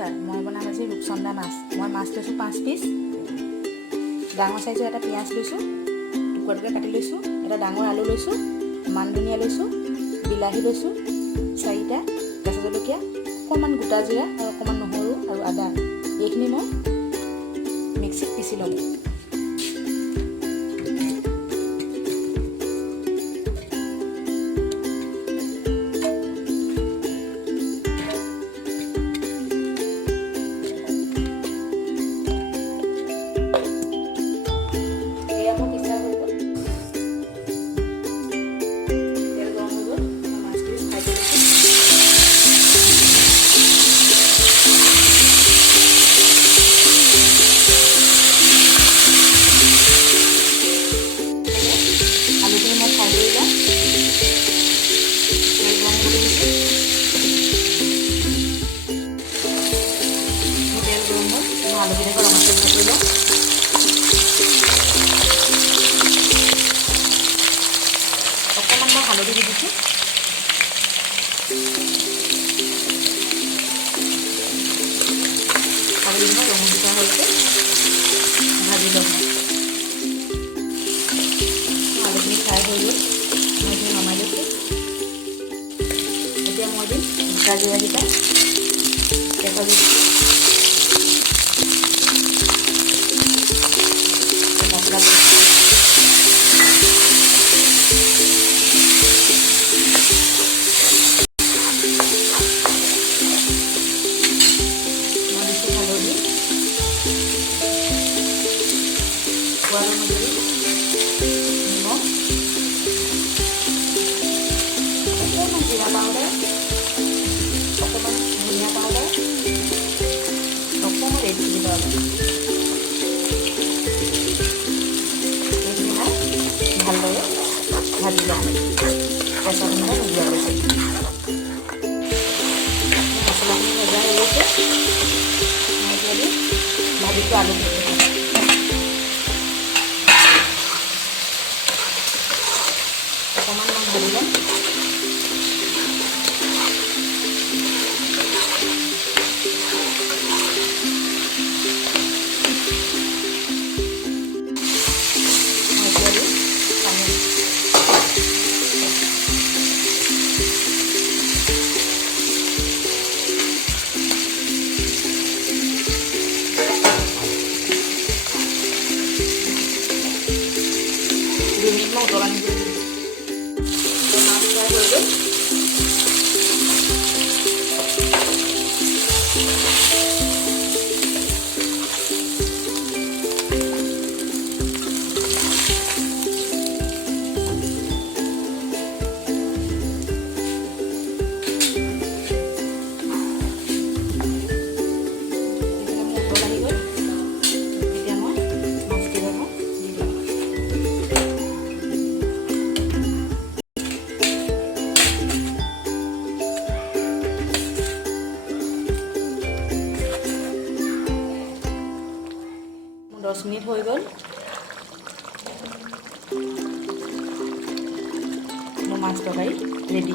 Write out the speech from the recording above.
নমস্কাৰ, মই বনাম আজি ৰূপচন্দা মাছ। মই মাছ লৈছোঁ 5 পিচ। ডাঙৰ চাইজৰ এটা পিঁয়াজ লৈছোঁ, টুকুৰা টুকুৰা কাটি লৈছোঁ। এটা ডাঙৰ আলু লৈছোঁ, মান ধনিয়া লৈছোঁ, বিলাহী লৈছোঁ 4টা, কেঁচা জলকীয়া, অকণমান গোটা জিৰা আৰু অকণমান নহৰু আৰু আদা। এইখিনি মই মিক্সিত পিচি ল'ম। আলুখিনিকে ৰঙা কৰি ভাজি লওঁ। অকণমান মই হালধি দি দিছোঁ। হালধিখিনি ৰঙচুৱা হৈছে ভাজি ল'ম। আলুখিনি ফ্ৰাই হৈ গ'ল, মই এইখিনি নমাই লৈছোঁ। এতিয়া মই দিম গোটা জিৰাকেইটা, কেঁচা জলকীয়া, মছলা মই দিছোঁ হালধি, সোৱাদ অনুযায়ী নিমখ, অকণমান জিৰা পাউডাৰ, অকণমান ধনিয়া পাউডাৰ, অকণমান ৰেড চিলি পাউডাৰ। ভালদৰে ভাজি ল'ম। কেঁচা ধনিয়া নিদিয়ালৈকে মছলাখিনি ভজা হৈ গৈছে। মই এতিয়া দিম ভাজি থোৱা আলুখিনি। অকণমান মই ভাজি ল'ম। Mau utolan dulu. Maaf saya dulu. দহ মিনিট হৈ গ'ল। মোৰ মাছ তৰকাৰী ৰেডি।